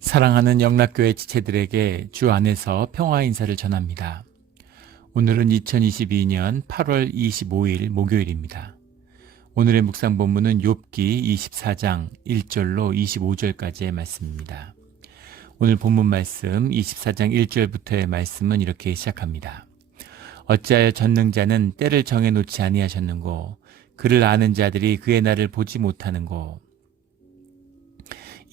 사랑하는 영락교회 지체들에게 주 안에서 평화 인사를 전합니다. 오늘은 2022년 8월 25일 목요일입니다. 오늘의 묵상 본문은 욥기 24장 1절로 25절까지의 말씀입니다. 오늘 본문 말씀 24장 1절부터의 말씀은 이렇게 시작합니다. 어찌하여 전능자는 때를 정해놓지 아니하셨는고 그를 아는 자들이 그의 날을 보지 못하는고.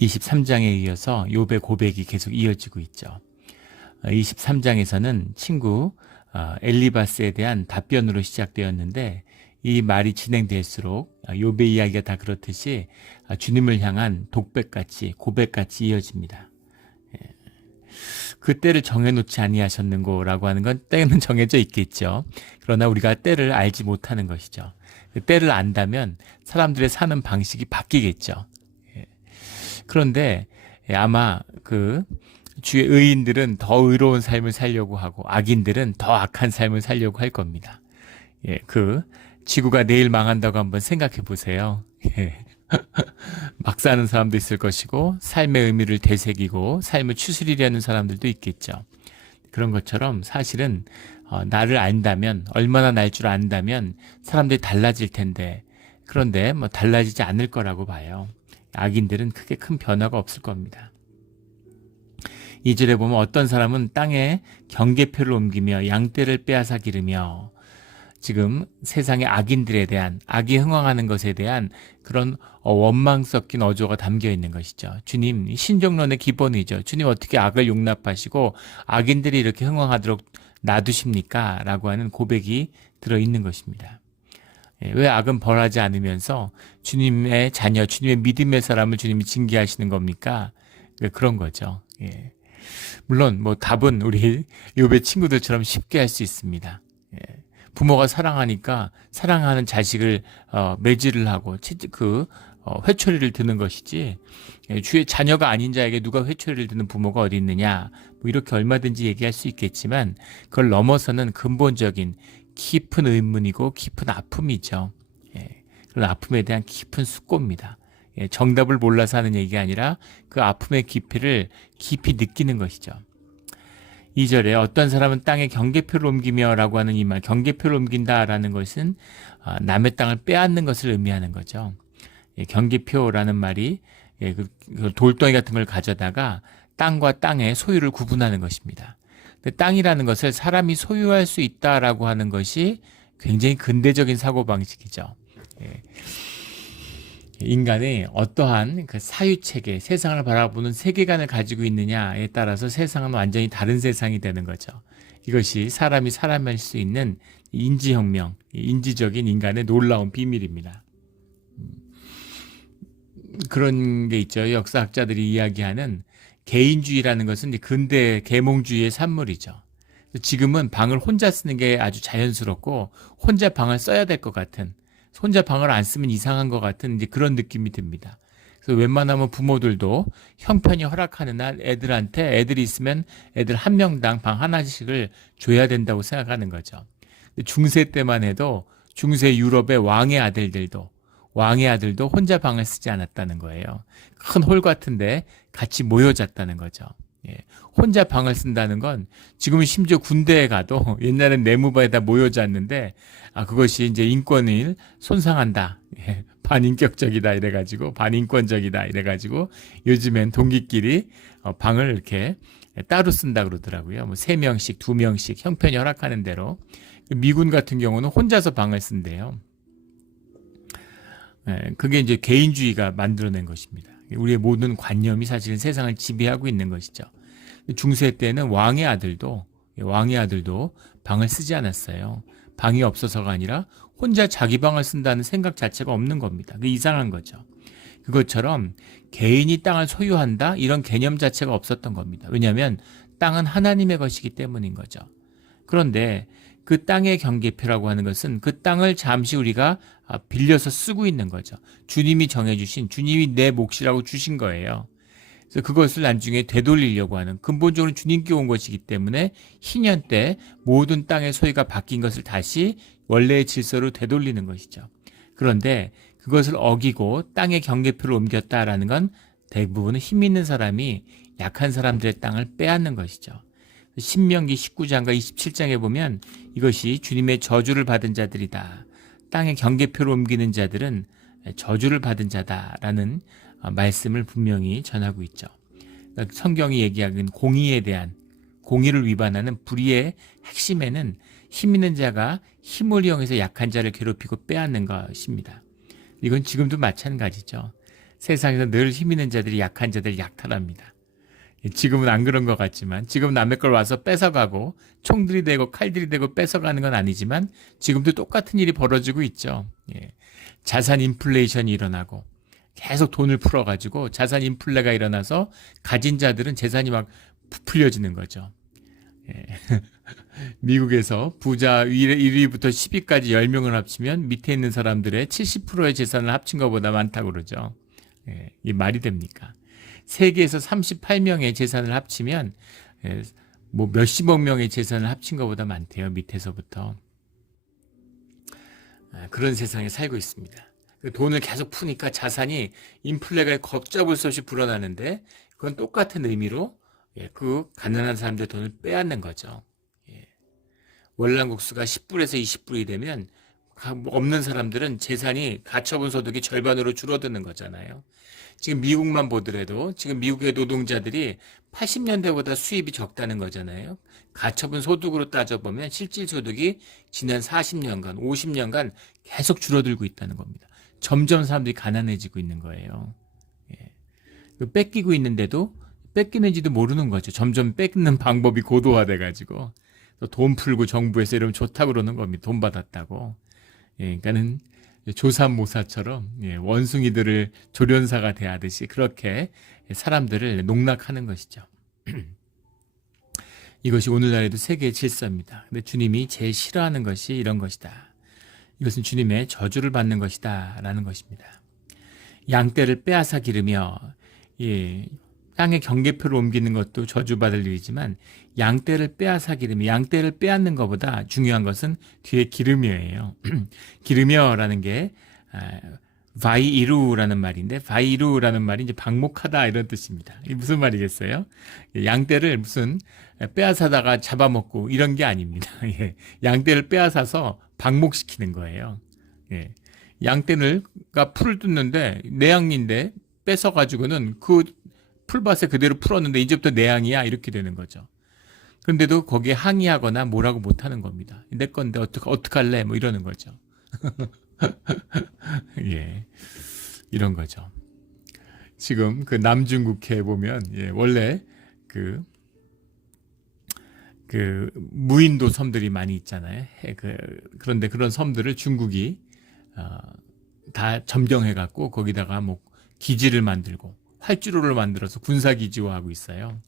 23장에 이어서 욥의 고백이 계속 이어지고 있죠. 23장에서는 친구 엘리바스에 대한 답변으로 시작되었는데 이 말이 진행될수록 욥의 이야기가 다 그렇듯이 주님을 향한 독백같이 고백같이 이어집니다. 그 때를 정해놓지 아니하셨는고라고 하는 건 때는 정해져 있겠죠. 그러나 우리가 때를 알지 못하는 것이죠. 때를 안다면 사람들의 사는 방식이 바뀌겠죠. 그런데 아마 주의 의인들은 더 의로운 삶을 살려고 하고 악인들은 더 악한 삶을 살려고 할 겁니다. 지구가 내일 망한다고 한번 생각해 보세요. 막 사는 사람도 있을 것이고 삶의 의미를 되새기고 삶을 추스리려는 사람들도 있겠죠. 그런 것처럼 사실은 나를 안다면, 얼마나 날 줄 안다면 사람들이 달라질 텐데, 그런데 달라지지 않을 거라고 봐요. 악인들은 크게 큰 변화가 없을 겁니다. 2절에 보면 어떤 사람은 땅에 경계표를 옮기며 양떼를 빼앗아 기르며, 지금 세상의 악인들에 대한, 악이 흥왕하는 것에 대한 그런 원망 섞인 어조가 담겨 있는 것이죠. 주님, 신정론의 기본이죠. 주님 어떻게 악을 용납하시고 악인들이 이렇게 흥왕하도록 놔두십니까? 라고 하는 고백이 들어있는 것입니다. 왜 악은 벌하지 않으면서 주님의 자녀, 주님의 믿음의 사람을 주님이 징계하시는 겁니까? 그런 거죠. 물론 답은 우리 욥의 친구들처럼 쉽게 할 수 있습니다. 부모가 사랑하니까 사랑하는 자식을 매질을 하고 회초리를 드는 것이지, 주의 자녀가 아닌 자에게 누가 회초리를 드는 부모가 어디 있느냐, 이렇게 얼마든지 얘기할 수 있겠지만 그걸 넘어서는 근본적인 깊은 의문이고 깊은 아픔이죠. 그런 아픔에 대한 깊은 숙고입니다. 정답을 몰라서 하는 얘기가 아니라 그 아픔의 깊이를 깊이 느끼는 것이죠. 2절에 어떤 사람은 땅에 경계표를 옮기며 라고 하는 이 말, 경계표를 옮긴다라는 것은 남의 땅을 빼앗는 것을 의미하는 거죠. 경계표라는 말이 그 돌덩이 같은 걸 가져다가 땅과 땅의 소유를 구분하는 것입니다. 땅이라는 것을 사람이 소유할 수 있다라고 하는 것이 굉장히 근대적인 사고방식이죠. 인간이 어떠한 사유체계, 세상을 바라보는 세계관을 가지고 있느냐에 따라서 세상은 완전히 다른 세상이 되는 거죠. 이것이 사람이 할 수 있는 인지혁명, 인지적인 인간의 놀라운 비밀입니다. 그런 게 있죠. 역사학자들이 이야기하는 개인주의라는 것은 근대 계몽주의의 산물이죠. 지금은 방을 혼자 쓰는 게 아주 자연스럽고 혼자 방을 써야 될 것 같은, 혼자 방을 안 쓰면 이상한 것 같은 그런 느낌이 듭니다. 그래서 웬만하면 부모들도 형편이 허락하는 한 애들이 있으면 애들 한 명당 방 하나씩을 줘야 된다고 생각하는 거죠. 중세 때만 해도 중세 유럽의 왕의 아들들도 혼자 방을 쓰지 않았다는 거예요. 큰 홀 같은데 같이 모여 잤다는 거죠. 혼자 방을 쓴다는 건 지금은 심지어 군대에 가도 옛날엔 내무반에다 모여 잤는데 그것이 이제 인권을 손상한다. 반인격적이다 이래가지고, 반인권적이다 이래가지고 요즘엔 동기끼리 방을 이렇게 따로 쓴다 그러더라고요. 3명씩, 2명씩 형편이 허락하는 대로. 미군 같은 경우는 혼자서 방을 쓴대요. 그게 이제 개인주의가 만들어낸 것입니다. 우리의 모든 관념이 사실은 세상을 지배하고 있는 것이죠. 중세 때는 왕의 아들도 방을 쓰지 않았어요. 방이 없어서가 아니라 혼자 자기 방을 쓴다는 생각 자체가 없는 겁니다. 그게 이상한 거죠. 그것처럼 개인이 땅을 소유한다, 이런 개념 자체가 없었던 겁니다. 왜냐하면 땅은 하나님의 것이기 때문인 거죠. 그런데 그 땅의 경계표라고 하는 것은 그 땅을 잠시 우리가 빌려서 쓰고 있는 거죠. 주님이 정해주신, 주님이 내 몫이라고 주신 거예요. 그래서 그것을 나중에 되돌리려고 하는, 근본적으로 주님께 온 것이기 때문에 희년 때 모든 땅의 소유가 바뀐 것을 다시 원래의 질서로 되돌리는 것이죠. 그런데 그것을 어기고 땅의 경계표를 옮겼다라는 건 대부분은 힘 있는 사람이 약한 사람들의 땅을 빼앗는 것이죠. 신명기 19장과 27장에 보면 이것이 주님의 저주를 받은 자들이다. 땅의 경계표를 옮기는 자들은 저주를 받은 자다라는 말씀을 분명히 전하고 있죠. 성경이 얘기하는 공의에 대한, 공의를 위반하는 불의의 핵심에는 힘 있는 자가 힘을 이용해서 약한 자를 괴롭히고 빼앗는 것입니다. 이건 지금도 마찬가지죠. 세상에서 늘 힘 있는 자들이 약한 자들을 약탈합니다. 지금은 안 그런 것 같지만, 지금 남의 걸 와서 뺏어가고 총들이 되고 칼들이 되고 뺏어가는 건 아니지만 지금도 똑같은 일이 벌어지고 있죠. 자산 인플레이션이 일어나고 계속 돈을 풀어가지고 자산 인플레가 일어나서 가진 자들은 재산이 막 부풀려지는 거죠. 미국에서 부자 1위부터 10위까지 10명을 합치면 밑에 있는 사람들의 70%의 재산을 합친 것보다 많다고 그러죠. 이 말이 됩니까? 세계에서 38명의 재산을 합치면 뭐 몇십억 명의 재산을 합친 것보다 많대요. 밑에서부터. 그런 세상에 살고 있습니다. 돈을 계속 푸니까 자산이 인플레가 걷잡을 수 없이 불어나는데, 그건 똑같은 의미로 그 가난한 사람들의 돈을 빼앗는 거죠. 월남국수가 10불에서 20불이 되면 없는 사람들은 재산이 가처분 소득이 절반으로 줄어드는 거잖아요. 지금 미국만 보더라도 지금 미국의 노동자들이 80년대보다 수입이 적다는 거잖아요. 가처분 소득으로 따져보면 실질 소득이 지난 40년간, 50년간 계속 줄어들고 있다는 겁니다. 점점 사람들이 가난해지고 있는 거예요. 뺏기고 있는데도 뺏기는지도 모르는 거죠. 점점 뺏는 방법이 고도화돼가지고 돈 풀고 정부에서 이러면 좋다고 그러는 겁니다. 돈 받았다고. 그러니까는 조삼모사처럼 원숭이들을 조련사가 대하듯이 그렇게 사람들을 농락하는 것이죠. 이것이 오늘날에도 세계의 질서입니다. 근데 주님이 제일 싫어하는 것이 이런 것이다. 이것은 주님의 저주를 받는 것이다 라는 것입니다. 양떼를 빼앗아 기르며 땅의 경계표를 옮기는 것도 저주받을 일이지만, 양떼를 빼앗아 기르며, 양떼를 빼앗는 것보다 중요한 것은 뒤에 기르며예요. 기르며라는 게 바이이루라는 말인데, 바이이루라는 말이 이제 방목하다 이런 뜻입니다. 이게 무슨 말이겠어요? 양떼를 무슨 빼앗아다가 잡아먹고 이런 게 아닙니다. 양떼를 빼앗아서 방목시키는 거예요. 양떼가 풀을 뜯는데 내 양인데 뺏어가지고는 그 풀밭에 그대로 풀었는데 이제부터 내 양이야 이렇게 되는 거죠. 그런데도 거기에 항의하거나 뭐라고 못하는 겁니다. 내 건데 어떡할래 뭐 이러는 거죠. 이런 거죠. 지금 그 남중국해에 보면 원래 그 무인도 섬들이 많이 있잖아요. 그런데 그런 섬들을 중국이 다 점령해갖고 거기다가 뭐 기지를 만들고 활주로를 만들어서 군사기지화하고 있어요.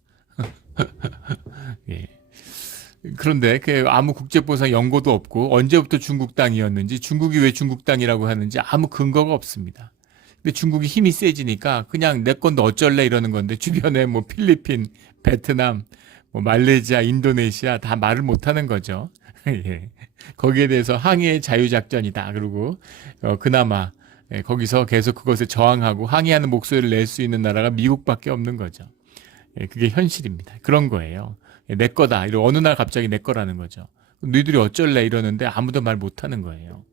그런데 아무 국제보상 연고도 없고 언제부터 중국 땅이었는지, 중국이 왜 중국 땅이라고 하는지 아무 근거가 없습니다. 근데 중국이 힘이 세지니까 그냥 내 건데 어쩔래 이러는 건데, 주변에 뭐 필리핀, 베트남, 뭐 말레이시아, 인도네시아 다 말을 못하는 거죠. 거기에 대해서 항해의 자유작전이다. 그리고 그나마 거기서 계속 그것에 저항하고 항의하는 목소리를 낼 수 있는 나라가 미국밖에 없는 거죠. 그게 현실입니다. 그런 거예요. 내 거다. 이러고 어느 날 갑자기 내 거라는 거죠. 너희들이 어쩔래 이러는데 아무도 말 못하는 거예요.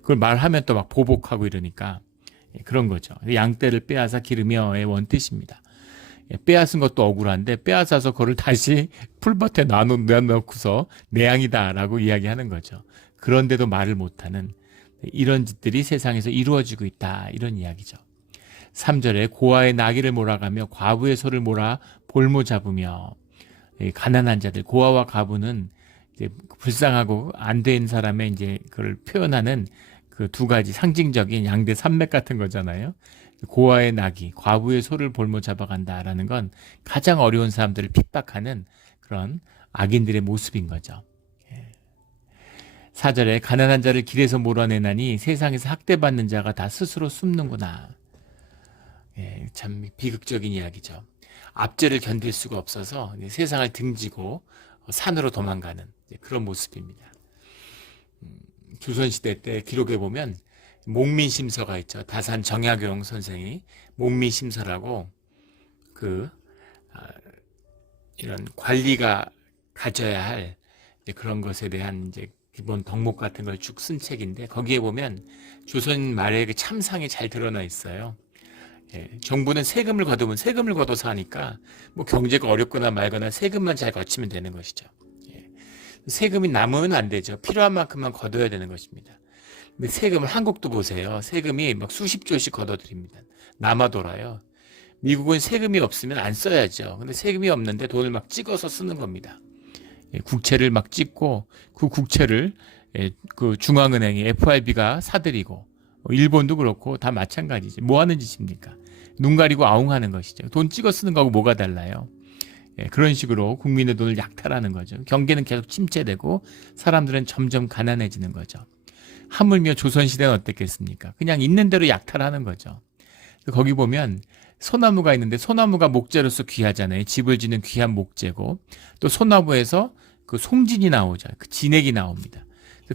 그걸 말하면 또 막 보복하고 이러니까 그런 거죠. 양떼를 빼앗아 기르며의 원뜻입니다. 빼앗은 것도 억울한데 빼앗아서 그걸 다시 풀밭에 놔놓고서 내 양이다라고 이야기하는 거죠. 그런데도 말을 못하는 이런 짓들이 세상에서 이루어지고 있다, 이런 이야기죠. 3절에 고아의 나귀를 몰아가며 과부의 소를 몰아 볼모 잡으며, 가난한 자들, 고아와 과부는 이제 불쌍하고 안 된 사람의 이제 그걸 표현하는 그 두 가지 상징적인 양대 산맥 같은 거잖아요. 고아의 나귀, 과부의 소를 볼모 잡아간다라는 건 가장 어려운 사람들을 핍박하는 그런 악인들의 모습인 거죠. 4절에 가난한 자를 길에서 몰아내나니 세상에서 학대받는 자가 다 스스로 숨는구나. 참 비극적인 이야기죠. 압제를 견딜 수가 없어서 세상을 등지고 산으로 도망가는 그런 모습입니다. 조선시대 때 기록에 보면 목민심서가 있죠. 다산 정약용 선생이 목민심서라고 그 아, 이런 관리가 가져야 할 이제 그런 것에 대한 이제 기본 덕목 같은 걸 쭉 쓴 책인데 거기에 보면 조선 말의 그 참상이 잘 드러나 있어요. 예, 정부는 세금을 거두면 세금을 걷어서 하니까 뭐 경제가 어렵거나 말거나 세금만 잘 거치면 되는 것이죠. 예, 세금이 남으면 안 되죠. 필요한 만큼만 걷어야 되는 것입니다. 근데 세금을 한국도 보세요. 세금이 막 수십 조씩 걷어들입니다. 남아 돌아요. 미국은 세금이 없으면 안 써야죠. 근데 세금이 없는데 돈을 막 찍어서 쓰는 겁니다. 예, 국채를 막 찍고 그 국채를 그 중앙은행이 FRB가 사들이고 일본도 그렇고 다 마찬가지지. 뭐 하는 짓입니까? 눈 가리고 아웅하는 것이죠. 돈 찍어 쓰는 거하고 뭐가 달라요? 예, 그런 식으로 국민의 돈을 약탈하는 거죠. 경제는 계속 침체되고 사람들은 점점 가난해지는 거죠. 하물며 조선시대는 어땠겠습니까? 그냥 있는 대로 약탈하는 거죠. 거기 보면 소나무가 있는데 소나무가 목재로서 귀하잖아요. 집을 짓는 귀한 목재고 또 소나무에서 그 송진이 나오죠. 그 진액이 나옵니다.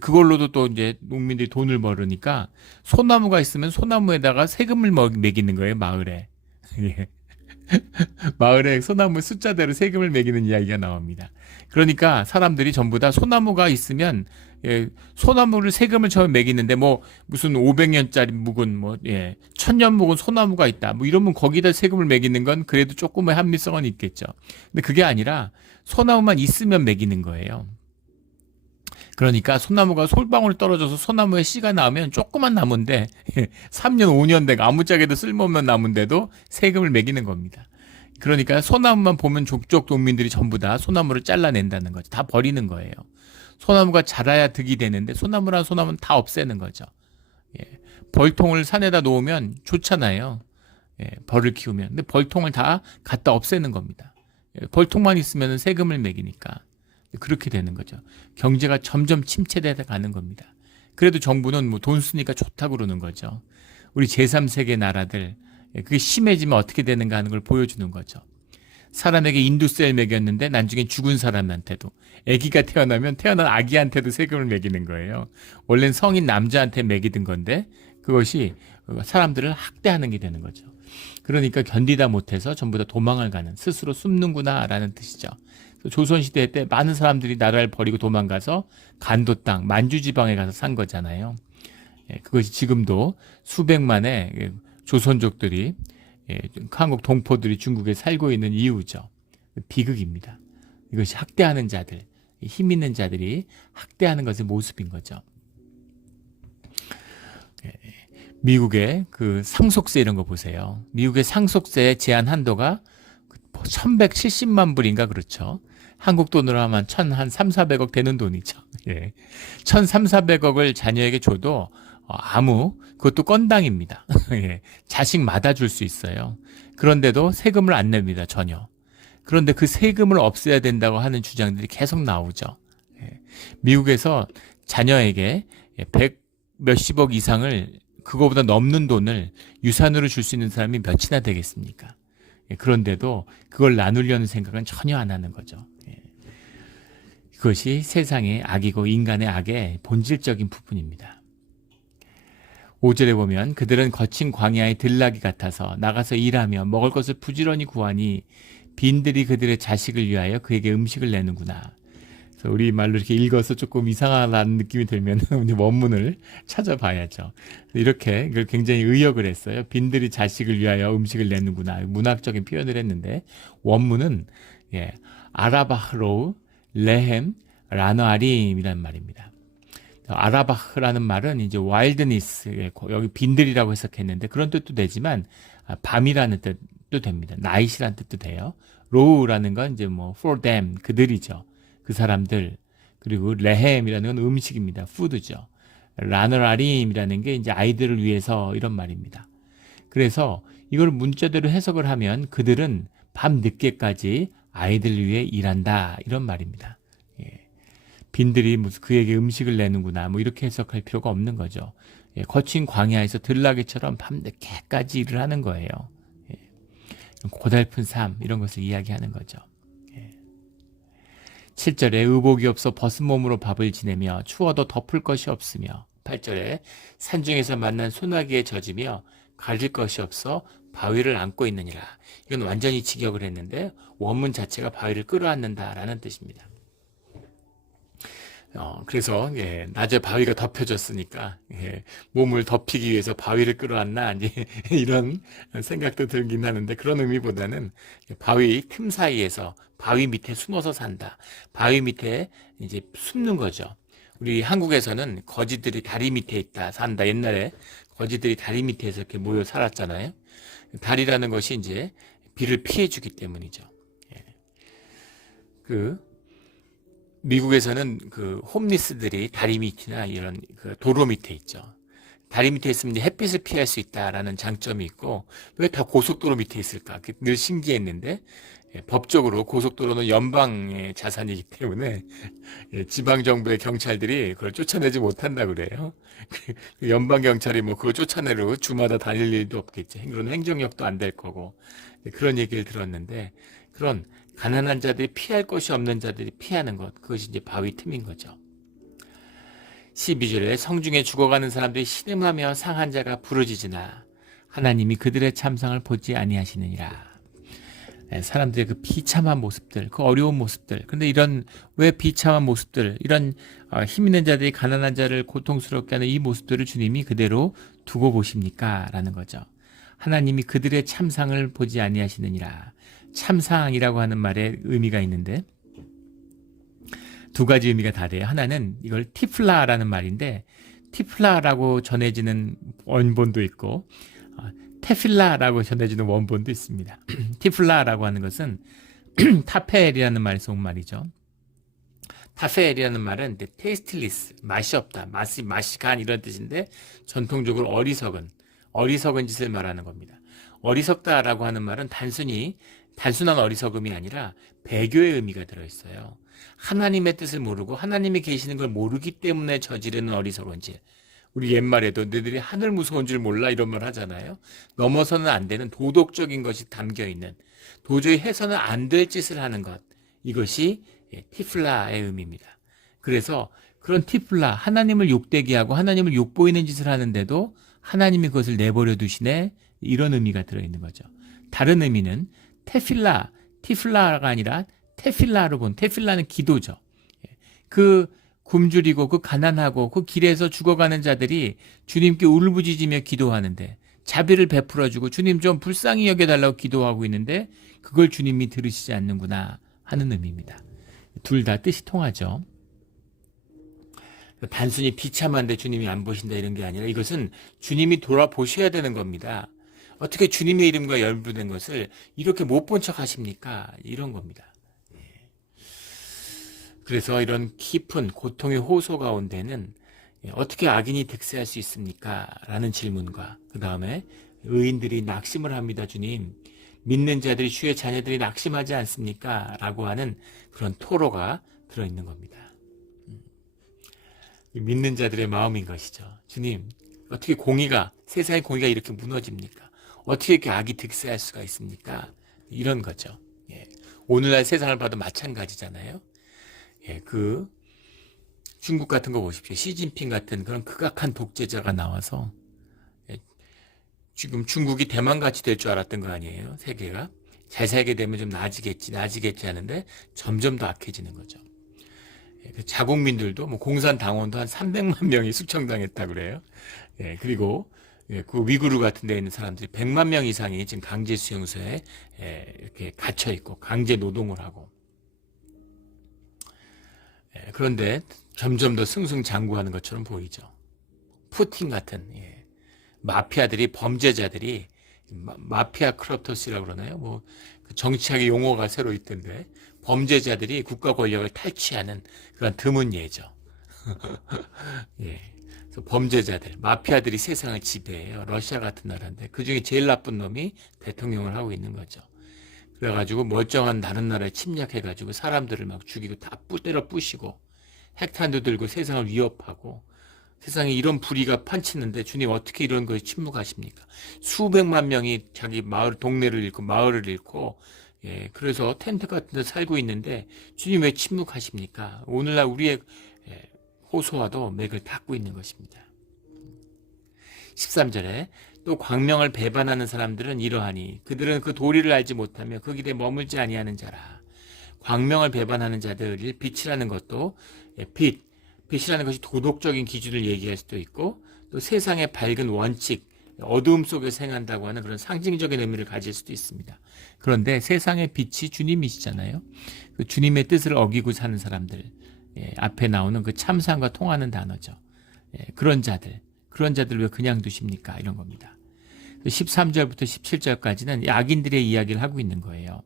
그걸로도 또 이제 농민들이 돈을 벌으니까 소나무가 있으면 소나무에다가 세금을 매기는 거예요. 마을에. 예. 마을에 소나무 숫자대로 세금을 매기는 이야기가 나옵니다. 그러니까 사람들이 전부 다 소나무가 있으면 예, 소나무를 세금을 처음 매기는데 뭐 무슨 500년짜리 묵은 뭐 예, 1000년 묵은 소나무가 있다. 뭐 이러면 거기다 세금을 매기는 건 그래도 조금의 합리성은 있겠죠. 근데 그게 아니라 소나무만 있으면 매기는 거예요. 그러니까 소나무가 솔방울 떨어져서 소나무에 씨가 나오면 조그만 나무인데 3년 5년 된 아무짝에도 쓸모없는 나무인데도 세금을 매기는 겁니다. 그러니까 소나무만 보면 족족 농민들이 전부 다 소나무를 잘라낸다는 거죠. 다 버리는 거예요. 소나무가 자라야 득이 되는데 소나무란 소나무는 다 없애는 거죠. 예. 벌통을 산에다 놓으면 좋잖아요. 예. 벌을 키우면. 근데 벌통을 다 갖다 없애는 겁니다. 예. 벌통만 있으면 세금을 매기니까. 그렇게 되는 거죠. 경제가 점점 침체되어 가는 겁니다. 그래도 정부는 뭐 돈 쓰니까 좋다고 그러는 거죠. 우리 제3세계 나라들 그게 심해지면 어떻게 되는가 하는 걸 보여주는 거죠. 사람에게 인두세를 매겼는데 나중에 죽은 사람한테도 아기가 태어나면 태어난 아기한테도 세금을 매기는 거예요. 원래는 성인 남자한테 매기던 건데 그것이 사람들을 학대하는 게 되는 거죠. 그러니까 견디다 못해서 전부 다 도망을 가는 스스로 숨는구나라는 뜻이죠. 조선시대 때 많은 사람들이 나라를 버리고 도망가서 간도 땅, 만주지방에 가서 산 거잖아요. 예, 그것이 지금도 수백만의 조선족들이 한국 동포들이 중국에 살고 있는 이유죠. 비극입니다. 이것이 학대하는 자들, 힘 있는 자들이 학대하는 것의 모습인 거죠. 미국의 그 상속세 이런 거 보세요. 미국의 상속세 제한 한도가 1170만 불인가 그렇죠. 한국 돈으로 하면 한 3, 400억 되는 돈이죠. 예. 1,300~400억을 자녀에게 줘도 그것도 건당입니다. 예. 자식마다 줄 수 있어요. 그런데도 세금을 안 냅니다. 전혀. 그런데 그 세금을 없애야 된다고 하는 주장들이 계속 나오죠. 예. 미국에서 자녀에게 100 몇십억 이상을 그거보다 넘는 돈을 유산으로 줄 수 있는 사람이 몇이나 되겠습니까? 예. 그런데도 그걸 나누려는 생각은 전혀 안 하는 거죠. 예. 그것이 세상의 악이고 인간의 악의 본질적인 부분입니다. 5절에 보면 그들은 거친 광야의 들나귀 같아서 나가서 일하며 먹을 것을 부지런히 구하니 빈들이 그들의 자식을 위하여 그에게 음식을 내는구나. 그래서 우리 말로 이렇게 읽어서 조금 이상하다는 느낌이 들면 원문을 찾아봐야죠. 이렇게 그걸 굉장히 의역을 했어요. 빈들이 자식을 위하여 음식을 내는구나. 문학적인 표현을 했는데 원문은 아라바흐로우 레헴 라너아림이라는 말입니다. 아라바흐라는 말은 이제 와일드니스, 여기 빈들이라고 해석했는데 그런 뜻도 되지만 밤이라는 뜻도 됩니다. 나잇이라는 뜻도 돼요. 로우라는 건 이제 뭐 for them, 그들이죠. 그 사람들. 그리고 레헴이라는 건 음식입니다. 푸드죠. 라너아림이라는 게 이제 아이들을 위해서 이런 말입니다. 그래서 이걸 문자대로 해석을 하면 그들은 밤 늦게까지 아이들을 위해 일한다 이런 말입니다. 빈들이 무슨 그에게 음식을 내는구나 뭐 이렇게 해석할 필요가 없는 거죠. 거친 광야에서 들나귀처럼 밤늦게까지 일을 하는 거예요. 고달픈 삶 이런 것을 이야기하는 거죠. 7절에 의복이 없어 벗은 몸으로 밥을 지내며 추워도 덮을 것이 없으며 8절에 산중에서 만난 소나기에 젖으며 가릴 것이 없어 바위를 안고 있느니라. 이건 완전히 직역을 했는데 원문 자체가 바위를 끌어안는다라는 뜻입니다. 그래서 낮에 바위가 덮여졌으니까 몸을 덮이기 위해서 바위를 끌어안나 이제 이런 생각도 들긴 하는데, 그런 의미보다는 바위 틈 사이에서 바위 밑에 숨어서 산다. 바위 밑에 이제 숨는 거죠. 우리 한국에서는 거지들이 다리 밑에 있다 산다. 옛날에 거지들이 다리 밑에서 이렇게 모여 살았잖아요. 다리라는 것이 이제 비를 피해주기 때문이죠. 미국에서는 그 홈리스들이 다리 밑이나 이런 그 도로 밑에 있죠. 다리 밑에 있으면 이제 햇빛을 피할 수 있다라는 장점이 있고, 왜 다 고속도로 밑에 있을까? 늘 신기했는데, 법적으로 고속도로는 연방의 자산이기 때문에 지방 정부의 경찰들이 그걸 쫓아내지 못한다 그래요. 연방 경찰이 뭐 그거 쫓아내러 주마다 다닐 일도 없겠지. 그런 행정력도 안 될 거고, 그런 얘기를 들었는데, 그런 가난한 자들이 피할 것이 없는 자들이 피하는 것, 그것이 이제 바위 틈인 거죠. 12절에 성중에 죽어가는 사람들이 신음하며 상한 자가 부르짖으나 하나님이 그들의 참상을 보지 아니하시느니라. 사람들의 그 비참한 모습들, 그 어려운 모습들, 근데 이런 왜 비참한 모습들, 이런 힘 있는 자들이 가난한 자를 고통스럽게 하는 이 모습들을 주님이 그대로 두고 보십니까? 라는 거죠. 하나님이 그들의 참상을 보지 아니하시느니라. 참상이라고 하는 말에 의미가 있는데 두 가지 의미가 다 돼요. 하나는 이걸 티플라라는 말인데, 티플라라고 전해지는 원본도 있고 테필라라고 전해지는 원본도 있습니다. 티플라라고 하는 것은 타페엘이라는 말에서 온 말이죠. 타페엘이라는 말은 테이스틸리스, 맛이 없다, 맛이 간 이런 뜻인데, 전통적으로 어리석은 짓을 말하는 겁니다. 어리석다라고 하는 말은 단순한 어리석음이 아니라 배교의 의미가 들어있어요. 하나님의 뜻을 모르고 하나님이 계시는 걸 모르기 때문에 저지르는 어리석은 짓. 우리 옛말에도 너희들이 하늘 무서운 줄 몰라 이런 말 하잖아요. 넘어서는 안 되는 도덕적인 것이 담겨있는, 도저히 해서는 안 될 짓을 하는 것, 이것이 티플라의 의미입니다. 그래서 그런 티플라, 하나님을 욕되게 하고 하나님을 욕보이는 짓을 하는데도 하나님이 그것을 내버려 두시네, 이런 의미가 들어있는 거죠. 다른 의미는 티플라가 아니라 테필라로 본, 테필라는 기도죠. 그 굶주리고 그 가난하고 그 길에서 죽어가는 자들이 주님께 울부짖으며 기도하는데, 자비를 베풀어주고 주님 좀 불쌍히 여겨달라고 기도하고 있는데 그걸 주님이 들으시지 않는구나 하는 의미입니다. 둘 다 뜻이 통하죠. 단순히 비참한데 주님이 안 보신다 이런 게 아니라, 이것은 주님이 돌아보셔야 되는 겁니다. 어떻게 주님의 이름과 연루된 것을 이렇게 못 본 척 하십니까? 이런 겁니다. 그래서 이런 깊은 고통의 호소 가운데는 어떻게 악인이 득세할 수 있습니까? 라는 질문과 그 다음에 의인들이 낙심을 합니다. 주님, 믿는 자들이 주의 자녀들이 낙심하지 않습니까? 라고 하는 그런 토로가 들어있는 겁니다. 믿는 자들의 마음인 것이죠. 주님, 어떻게 세상의 공의가 이렇게 무너집니까? 어떻게 이렇게 악이 득세할 수가 있습니까? 이런 거죠. 오늘날 세상을 봐도 마찬가지잖아요. 중국 같은 거 보십시오. 시진핑 같은 그런 극악한 독재자가 나와서 지금 중국이 대만같이 될 줄 알았던 거 아니에요? 세계가. 잘 살게 되면 좀 나아지겠지 하는데 점점 더 악해지는 거죠. 자국민들도 공산당원도 한 300만 명이 숙청당했다 그래요. 그리고 그 위구르 같은 데 있는 사람들이 100만 명 이상이 지금 강제 수용소에 이렇게 갇혀 있고 강제 노동을 하고, 그런데 점점 더 승승장구하는 것처럼 보이죠. 푸틴 같은 마피아들이, 범죄자들이, 마피아 크롭토스라고 그러나요? 정치학의 용어가 새로 있던데, 범죄자들이 국가 권력을 탈취하는 그런 드문 예죠. 그래서 범죄자들, 마피아들이 세상을 지배해요. 러시아 같은 나라인데 그 중에 제일 나쁜 놈이 대통령을 하고 있는 거죠. 그래가지고 멀쩡한 다른 나라에 침략해가지고 사람들을 막 죽이고 다 때려 부시고 핵탄두 들고 세상을 위협하고, 세상에 이런 불의가 판치는데 주님 어떻게 이런 거에 침묵하십니까? 수백만 명이 자기 동네를 잃고 마을을 잃고, 그래서 텐트 같은 데 살고 있는데 주님 왜 침묵하십니까? 오늘날 우리의 호소와도 맥을 닫고 있는 것입니다. 13절에 또 광명을 배반하는 사람들은 이러하니 그들은 그 도리를 알지 못하며 그 길에 머물지 아니하는 자라. 광명을 배반하는 자들을 빛이라는 것도 빛이라는 것이 도덕적인 기준을 얘기할 수도 있고 또 세상의 밝은 원칙, 어두움 속에서 행한다고 하는 그런 상징적인 의미를 가질 수도 있습니다. 그런데 세상의 빛이 주님이시잖아요. 그 주님의 뜻을 어기고 사는 사람들, 앞에 나오는 그 참상과 통하는 단어죠. 그런 자들 왜 그냥 두십니까? 이런 겁니다. 13절부터 17절까지는 악인들의 이야기를 하고 있는 거예요.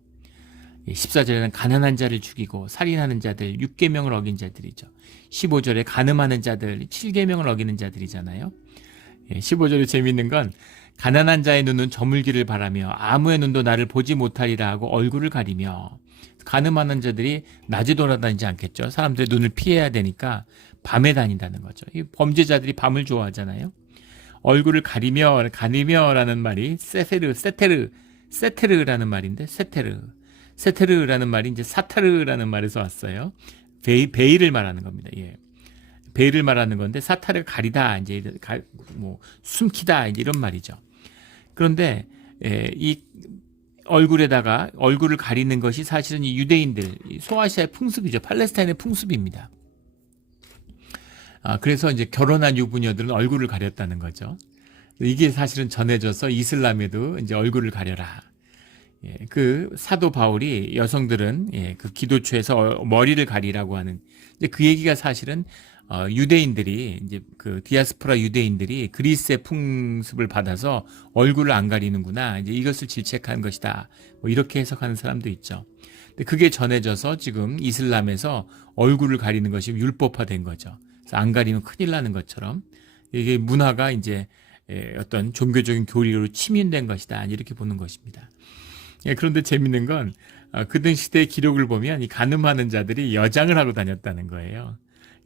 14절에는 가난한 자를 죽이고 살인하는 자들 6계명을 어긴 자들이죠. 15절에 간음하는 자들 7계명을 어기는 자들이잖아요. 15절에 재미있는 건 가난한 자의 눈은 저물기를 바라며 아무의 눈도 나를 보지 못하리라 하고 얼굴을 가리며 간음하는 자들이 낮에 돌아다니지 않겠죠. 사람들의 눈을 피해야 되니까 밤에 다닌다는 거죠. 이 범죄자들이 밤을 좋아하잖아요. 얼굴을 가리며라는 말이 세테르라는 말인데 세테르라는 말이 이제 사타르라는 말에서 왔어요. 베일을 말하는 겁니다. 베일을 말하는 건데 사타를 가리다 이제 숨기다 이제 이런 말이죠. 그런데 이 얼굴을 가리는 것이 사실은 이 유대인들 소아시아의 풍습이죠. 팔레스타인의 풍습입니다. 그래서 이제 결혼한 유부녀들은 얼굴을 가렸다는 거죠. 이게 사실은 전해져서 이슬람에도 이제 얼굴을 가려라. 그 사도 바울이 여성들은 그 기도처에서 머리를 가리라고 하는 그 얘기가 사실은 유대인들이 이제 그 디아스포라 유대인들이 그리스의 풍습을 받아서 얼굴을 안 가리는구나. 이제 이것을 질책한 것이다. 뭐 이렇게 해석하는 사람도 있죠. 근데 그게 전해져서 지금 이슬람에서 얼굴을 가리는 것이 율법화된 거죠. 그래서 안 가리면 큰일 나는 것처럼 이게 문화가 이제 어떤 종교적인 교리로 침인된 것이다. 이렇게 보는 것입니다. 그런데 재밌는 건 그 등 시대의 기록을 보면 이 간음하는 자들이 여장을 하고 다녔다는 거예요.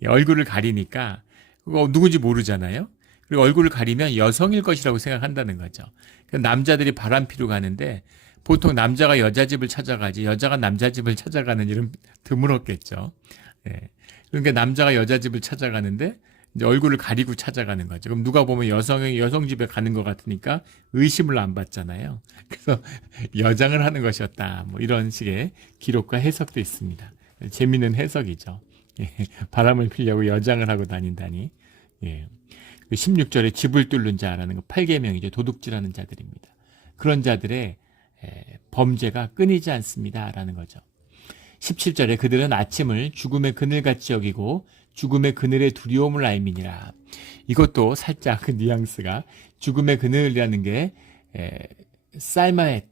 얼굴을 가리니까 그거 누군지 모르잖아요. 그리고 얼굴을 가리면 여성일 것이라고 생각한다는 거죠. 남자들이 바람피러 가는데 보통 남자가 여자 집을 찾아가지 여자가 남자 집을 찾아가는 일은 드물었겠죠. 그러니까 남자가 여자 집을 찾아가는데 이제 얼굴을 가리고 찾아가는 거죠. 그럼 누가 보면 여성 집에 가는 것 같으니까 의심을 안 받잖아요. 그래서 여장을 하는 것이었다. 뭐 이런 식의 기록과 해석도 있습니다. 재미있는 해석이죠. 바람을 피려고 여장을 하고 다닌다니. 16절에 집을 뚫는 자라는 거 8계명이죠. 도둑질하는 자들입니다. 그런 자들의 범죄가 끊이지 않습니다라는 거죠. 17절에 그들은 아침을 죽음의 그늘같이 여기고 죽음의 그늘의 두려움을 알미니라. 이것도 살짝 그 뉘앙스가 죽음의 그늘이라는 게 살마에트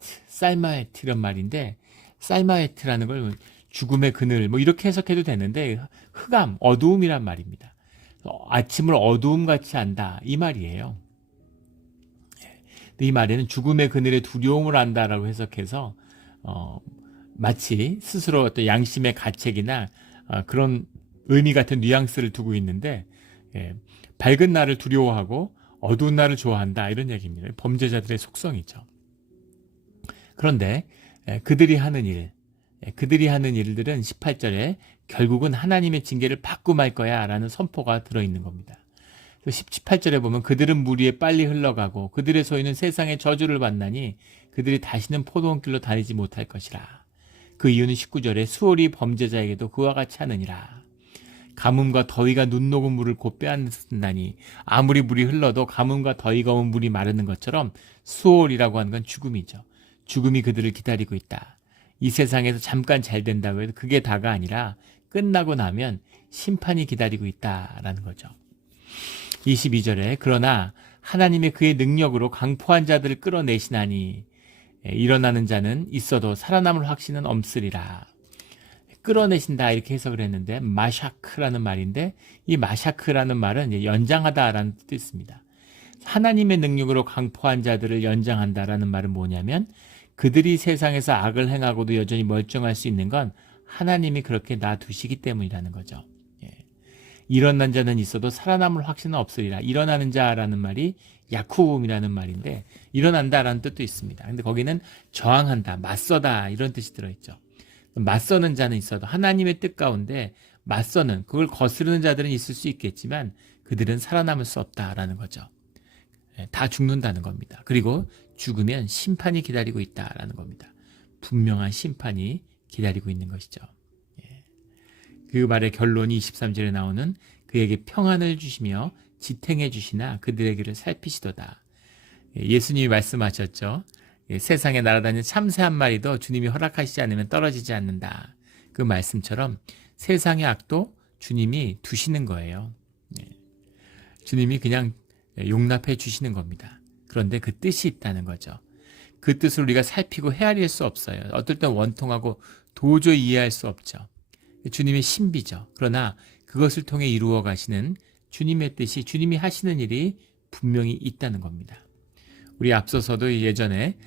이런 말인데 살마에트라는 걸 죽음의 그늘 뭐 이렇게 해석해도 되는데 흑암, 어두움이란 말입니다. 아침을 어두움같이 한다 이 말이에요. 이 말에는 죽음의 그늘의 두려움을 안다라고 해석해서 마치 스스로 어떤 양심의 가책이나 그런 의미 같은 뉘앙스를 두고 있는데 밝은 날을 두려워하고 어두운 날을 좋아한다 이런 얘기입니다. 범죄자들의 속성이죠. 그런데 그들이 하는 일들은 18절에 결국은 하나님의 징계를 받고 말 거야 라는 선포가 들어있는 겁니다. 18절에 보면 그들은 물 위에 빨리 흘러가고 그들의 소유는 세상의 저주를 받나니 그들이 다시는 포도원길로 다니지 못할 것이라. 그 이유는 19절에 수월이 범죄자에게도 그와 같이 하느니라. 가뭄과 더위가 눈 녹은 물을 곧 빼앗는다니 아무리 물이 흘러도 가뭄과 더위가 온 물이 마르는 것처럼 수월이라고 하는 건 죽음이죠. 죽음이 그들을 기다리고 있다. 이 세상에서 잠깐 잘 된다고 해도 그게 다가 아니라 끝나고 나면 심판이 기다리고 있다라는 거죠. 22절에 그러나 하나님의 그의 능력으로 강포한 자들을 끌어내시나니 일어나는 자는 있어도 살아남을 확신은 없으리라. 끌어내신다 이렇게 해석을 했는데 마샤크라는 말인데 이 마샤크라는 말은 이제 연장하다라는 뜻도 있습니다. 하나님의 능력으로 강포한 자들을 연장한다라는 말은 뭐냐면 그들이 세상에서 악을 행하고도 여전히 멀쩡할 수 있는 건 하나님이 그렇게 놔두시기 때문이라는 거죠. 일어난 자는 있어도 살아남을 확신은 없으리라. 일어나는 자라는 말이 야쿠움이라는 말인데 일어난다라는 뜻도 있습니다. 근데 거기는 저항한다, 맞서다 이런 뜻이 들어있죠. 맞서는 자는 있어도 하나님의 뜻 가운데 맞서는 그걸 거스르는 자들은 있을 수 있겠지만 그들은 살아남을 수 없다라는 거죠. 다 죽는다는 겁니다. 그리고 죽으면 심판이 기다리고 있다라는 겁니다. 분명한 심판이 기다리고 있는 것이죠. 그 말의 결론이 23절에 나오는 그에게 평안을 주시며 지탱해 주시나 그들의 길을 살피시도다. 예수님이 말씀하셨죠. 세상에 날아다니는 참새 한 마리도 주님이 허락하시지 않으면 떨어지지 않는다. 그 말씀처럼 세상의 악도 주님이 두시는 거예요. 주님이 그냥 용납해 주시는 겁니다. 그런데 그 뜻이 있다는 거죠. 그 뜻을 우리가 살피고 헤아릴 수 없어요. 어떨 땐 원통하고 도저히 이해할 수 없죠. 주님의 신비죠. 그러나 그것을 통해 이루어 가시는 주님의 뜻이, 주님이 하시는 일이 분명히 있다는 겁니다. 우리 앞서서도 예전에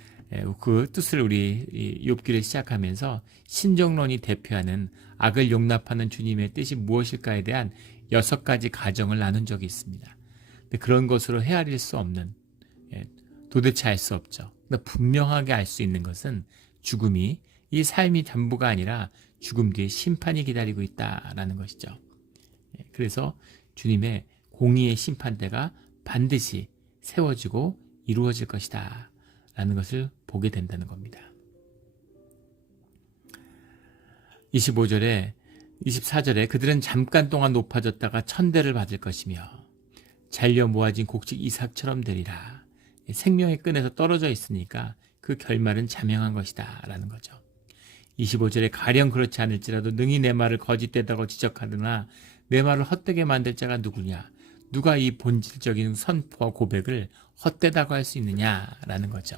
그 뜻을 우리 욥기를 시작하면서 신정론이 대표하는 악을 용납하는 주님의 뜻이 무엇일까에 대한 6가지 가정을 나눈 적이 있습니다. 근데 그런 것으로 헤아릴 수 없는, 도대체 알 수 없죠. 근데 분명하게 알 수 있는 것은 죽음이 이 삶이 전부가 아니라 죽음 뒤에 심판이 기다리고 있다라는 것이죠. 그래서 주님의 공의의 심판대가 반드시 세워지고 이루어질 것이다 라는 것을 보게 된다는 겁니다. 24절에 그들은 잠깐 동안 높아졌다가 천대를 받을 것이며 잘려 모아진 곡식 이삭처럼 되리라. 생명의 끈에서 떨어져 있으니까 그 결말은 자명한 것이다 라는 거죠. 25절에 가령 그렇지 않을지라도 능히 내 말을 거짓되다고 지적하느나 내 말을 헛되게 만들 자가 누구냐? 누가 이 본질적인 선포와 고백을 헛되다고 할 수 있느냐라는 거죠.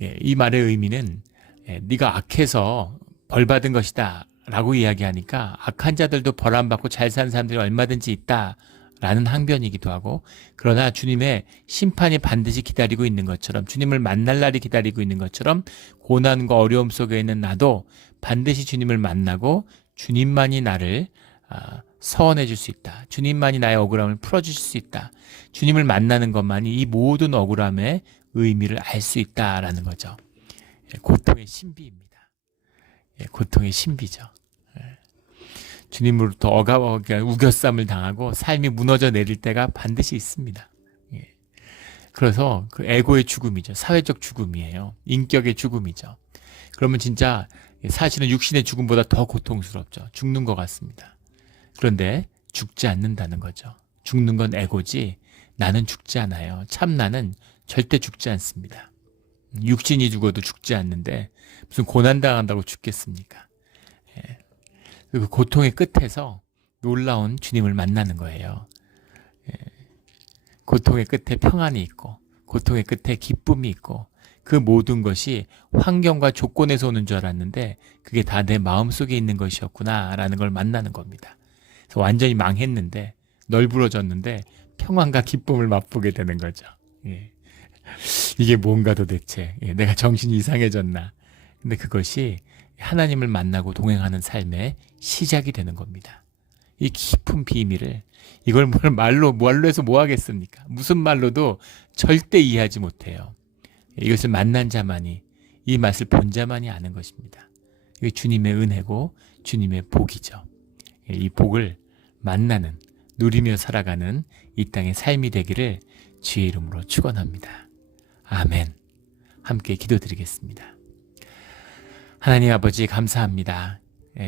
이 말의 의미는 네가 악해서 벌받은 것이다 라고 이야기하니까 악한 자들도 벌 안 받고 잘 사는 사람들이 얼마든지 있다 라는 항변이기도 하고, 그러나 주님의 심판이 반드시 기다리고 있는 것처럼, 주님을 만날 날이 기다리고 있는 것처럼 고난과 어려움 속에 있는 나도 반드시 주님을 만나고 주님만이 나를 서원해 줄 수 있다. 주님만이 나의 억울함을 풀어주실 수 있다. 주님을 만나는 것만이 이 모든 억울함의 의미를 알 수 있다라는 거죠. 고통의 신비입니다. 고통의 신비죠. 주님으로부터 우겨쌈을 당하고 삶이 무너져 내릴 때가 반드시 있습니다. 그래서 그 에고의 죽음이죠. 사회적 죽음이에요. 인격의 죽음이죠. 그러면 진짜 사실은 육신의 죽음보다 더 고통스럽죠. 죽는 것 같습니다. 그런데 죽지 않는다는 거죠. 죽는 건 에고지 나는 죽지 않아요. 참 나는 절대 죽지 않습니다. 육신이 죽어도 죽지 않는데 무슨 고난당한다고 죽겠습니까? 그 고통의 끝에서 놀라운 주님을 만나는 거예요. 고통의 끝에 평안이 있고 고통의 끝에 기쁨이 있고 그 모든 것이 환경과 조건에서 오는 줄 알았는데 그게 다 내 마음속에 있는 것이었구나 라는 걸 만나는 겁니다. 그래서 완전히 망했는데 널브러졌는데 평안과 기쁨을 맛보게 되는 거죠. 이게 뭔가 도대체 내가 정신이 이상해졌나. 근데 그것이 하나님을 만나고 동행하는 삶의 시작이 되는 겁니다. 이 깊은 비밀을 이걸 말로 해서 뭐 하겠습니까? 무슨 말로도 절대 이해하지 못해요. 이것을 만난 자만이, 이 맛을 본 자만이 아는 것입니다. 이게 주님의 은혜고 주님의 복이죠. 이 복을 만나는, 누리며 살아가는 이 땅의 삶이 되기를 주의 이름으로 축원합니다. 아멘. 함께 기도드리겠습니다. 하나님 아버지 감사합니다.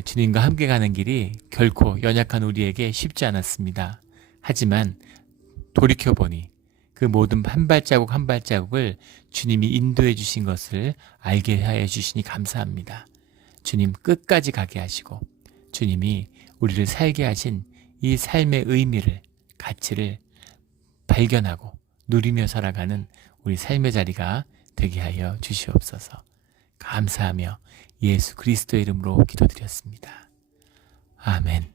주님과 함께 가는 길이 결코 연약한 우리에게 쉽지 않았습니다. 하지만 돌이켜보니 그 모든 한 발자국 한 발자국을 주님이 인도해 주신 것을 알게 하여 주시니 감사합니다. 주님 끝까지 가게 하시고 주님이 우리를 살게 하신 이 삶의 의미를, 가치를 발견하고 누리며 살아가는 우리 삶의 자리가 되게 하여 주시옵소서. 감사하며 예수 그리스도의 이름으로 기도드렸습니다. 아멘.